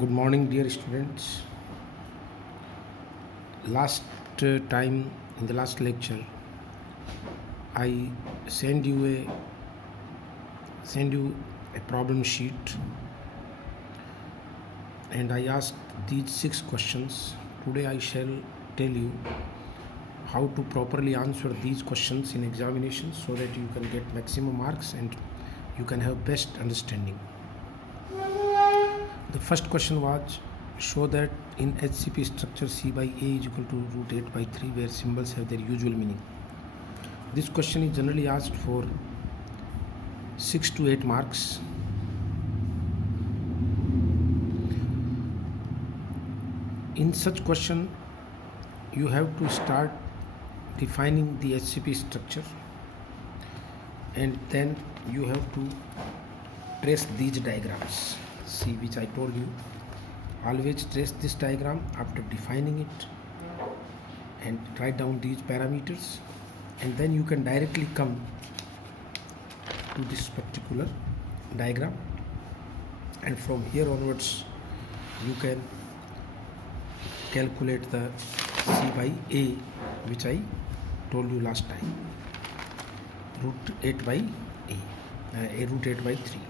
Good morning, dear students. Last time in the last lecture, I send you a problem sheet, and I asked these 6 questions. Today, I shall tell you how to properly answer these questions in examinations so that you can get maximum marks and you can have best understanding. The first question was, show that in HCP structure C by A is equal to root 8 by 3 where symbols have their usual meaning. This question is generally asked for 6 to 8 marks. In such question, you have to start defining the HCP structure, and then you have to trace these diagrams. See, which I told you, always trace this diagram after defining it and write down these parameters, and then you can directly come to this particular diagram, and from here onwards you can calculate the C by A, which I told you last time, root 8 by A, root 8 by 3.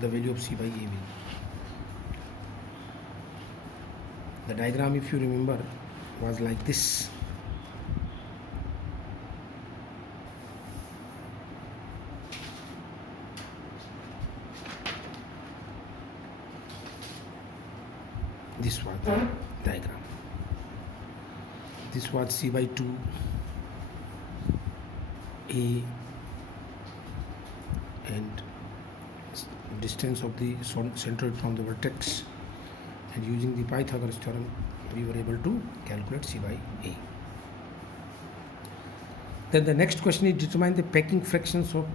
The value of C by A will. The diagram, if you remember, was like this. This was the diagram. This was C by 2 A, and distance of the centroid from the vertex, and using the Pythagoras theorem we were able to calculate C by A. Then the next question is, determine the packing fractions of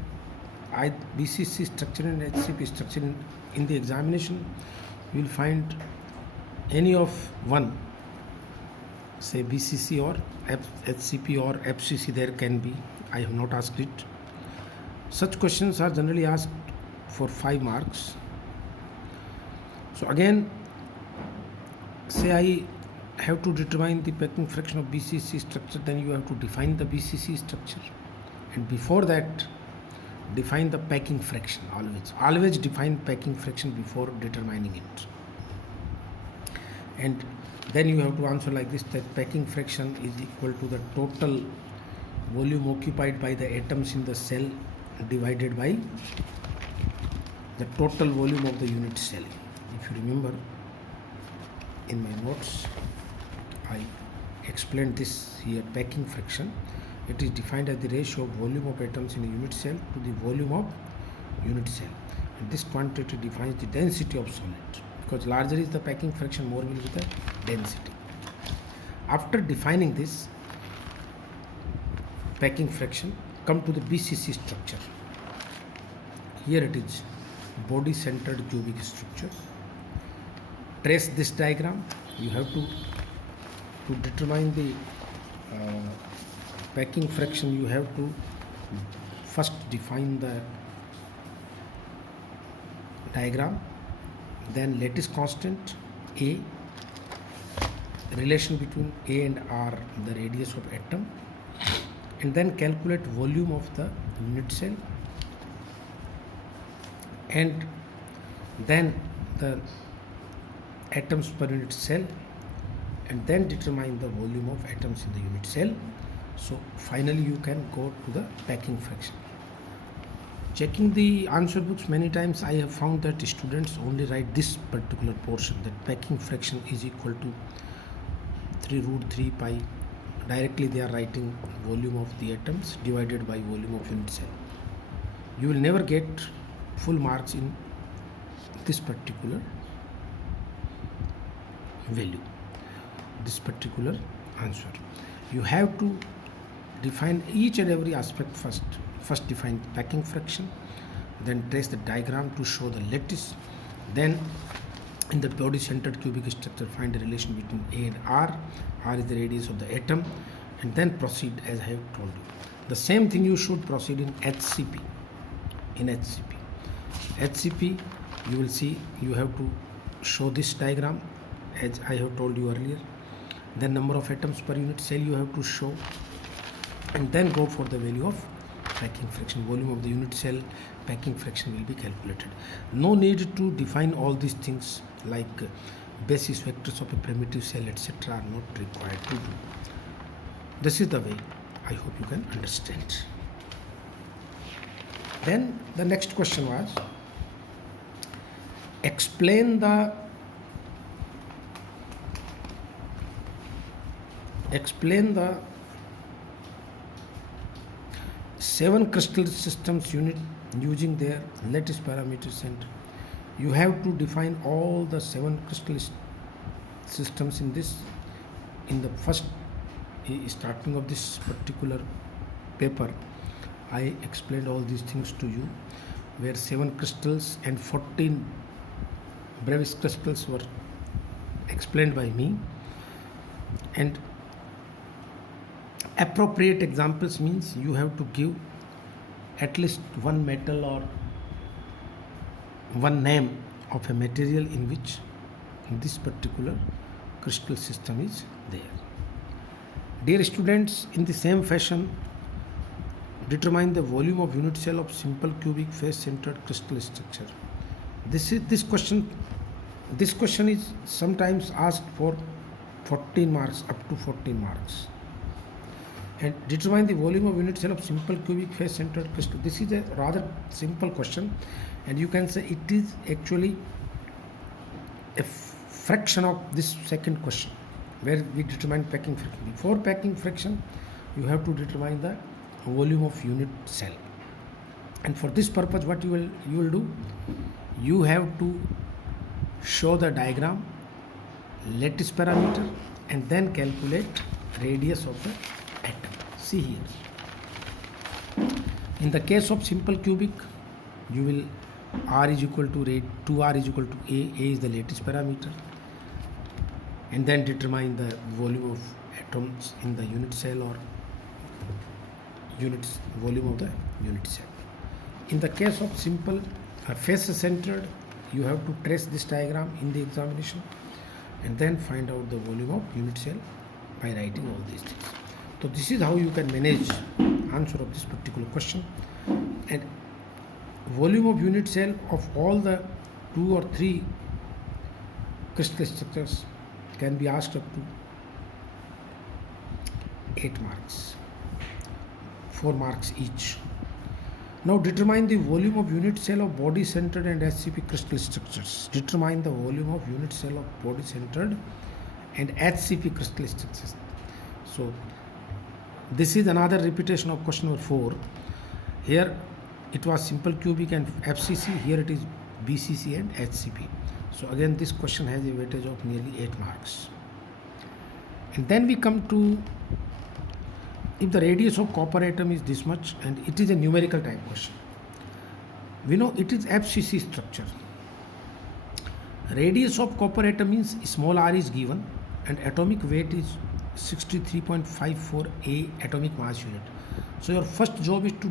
BCC structure and HCP structure. In the examination you will find any of one, say BCC or HCP or FCC, there can be. I have not asked it. Such questions are generally asked for 5 marks. So again, say I have to determine the packing fraction of BCC structure, then you have to define the BCC structure, and before that define the packing fraction. Always define packing fraction before determining it. And then you have to answer like this, that packing fraction is equal to the total volume occupied by the atoms in the cell divided by the total volume of the unit cell. If you remember, in my notes I explained this here. Packing fraction, it is defined as the ratio of volume of atoms in a unit cell to the volume of unit cell, and this quantity defines the density of solid. Because larger is the packing fraction, more will be the density. After defining this packing fraction, come to the BCC structure. Here it is, body centered cubic structure. Trace this diagram. You have to determine the packing fraction. You have to first define the diagram, then lattice constant A, relation between A and R, the radius of atom, and then calculate volume of the unit cell, and then the atoms per unit cell, and then determine the volume of atoms in the unit cell. So finally you can go to the packing fraction. Checking the answer books, many times I have found that students only write this particular portion, that packing fraction is equal to 3 root 3 pi. Directly they are writing volume of the atoms divided by volume of unit cell. You will never get full marks in this particular value, this particular answer. You have to define each and every aspect first. First define packing fraction, then trace the diagram to show the lattice, then in the body centered cubic structure find the relation between A and R. R is the radius of the atom, and then proceed as I have told you. The same thing you should proceed in HCP. HCP you will see you have to show this diagram as I have told you earlier. Then number of atoms per unit cell you have to show, and then go for the value of packing fraction. Volume of the unit cell, packing fraction will be calculated. No need to define all these things like basis vectors of a primitive cell, etc. are not required to do. This is the way. I hope you can understand. Then the next question was, explain the seven crystal systems unit using their lattice parameters, and you have to define all the seven crystal systems in the first starting of this particular paper. I explained all these things to you, where 7 crystals and 14 Bravais crystals were explained by me. And appropriate examples means you have to give at least one metal or one name of a material in which this particular crystal system is there. Dear students, in the same fashion, determine the volume of unit cell of simple cubic face-centered crystal structure. This question is sometimes asked for 14 marks, up to 14 marks. And determine the volume of unit cell of simple cubic face-centered crystal. This is a rather simple question, and you can say it is actually a fraction of this second question, where we determine packing fraction. Before packing fraction, you have to determine the volume of unit cell, and for this purpose what you will do, you have to show the diagram, lattice parameter, and then calculate radius of the atom. See here, in the case of simple cubic, you will r is equal to 2r is equal to a is the lattice parameter, and then determine the volume of atoms in the unit cell or units volume of the unit cell. In the case of simple face-centered, you have to trace this diagram in the examination and then find out the volume of unit cell by writing all these things. So this is how you can manage answer of this particular question. And volume of unit cell of all the 2 or 3 crystal structures can be asked up to 8 marks, 4 marks each. Now determine the volume of unit cell of body-centered and HCP crystal structures. Determine the volume of unit cell of body-centered and HCP crystal structures. So this is another repetition of question number 4. Here it was simple cubic and FCC. Here it is BCC and HCP. So again this question has a weightage of nearly 8 marks. And then we come to, if the radius of copper atom is this much, and it is a numerical type question. We know it is FCC structure. Radius of copper atom means small r is given and atomic weight is 63.54 A atomic mass unit. So your first job is to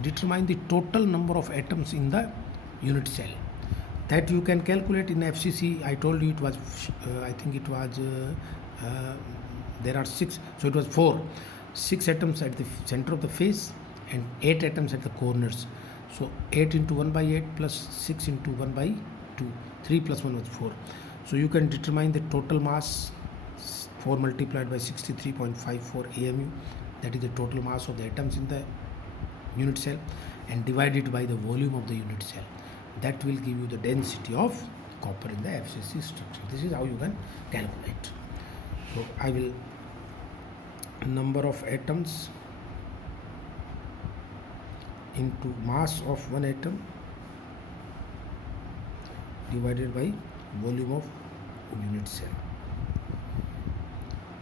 determine the total number of atoms in the unit cell. That you can calculate in FCC. I told you it was, I think it was, there are 6, so it was 4. 6 atoms at the center of the face and 8 atoms at the corners. So 8 into 1 by 8 plus 6 into 1 by 2. 3 plus 1 was 4. So you can determine the total mass, 4 multiplied by 63.54 AMU, that is the total mass of the atoms in the unit cell, and divide it by the volume of the unit cell. That will give you the density of copper in the FCC structure. This is how you can calculate. So I will, number of atoms into mass of one atom divided by volume of unit cell.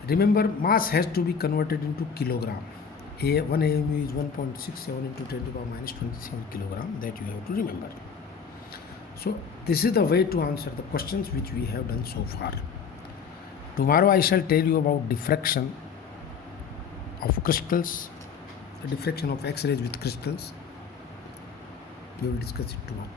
Remember, mass has to be converted into kilogram. 1 AMU is 1.67 into 10 to the power minus 27 kilogram. That you have to remember. So this is the way to answer the questions which we have done so far. Tomorrow I shall tell you about diffraction of crystals, the diffraction of X-rays with crystals. We will discuss it tomorrow.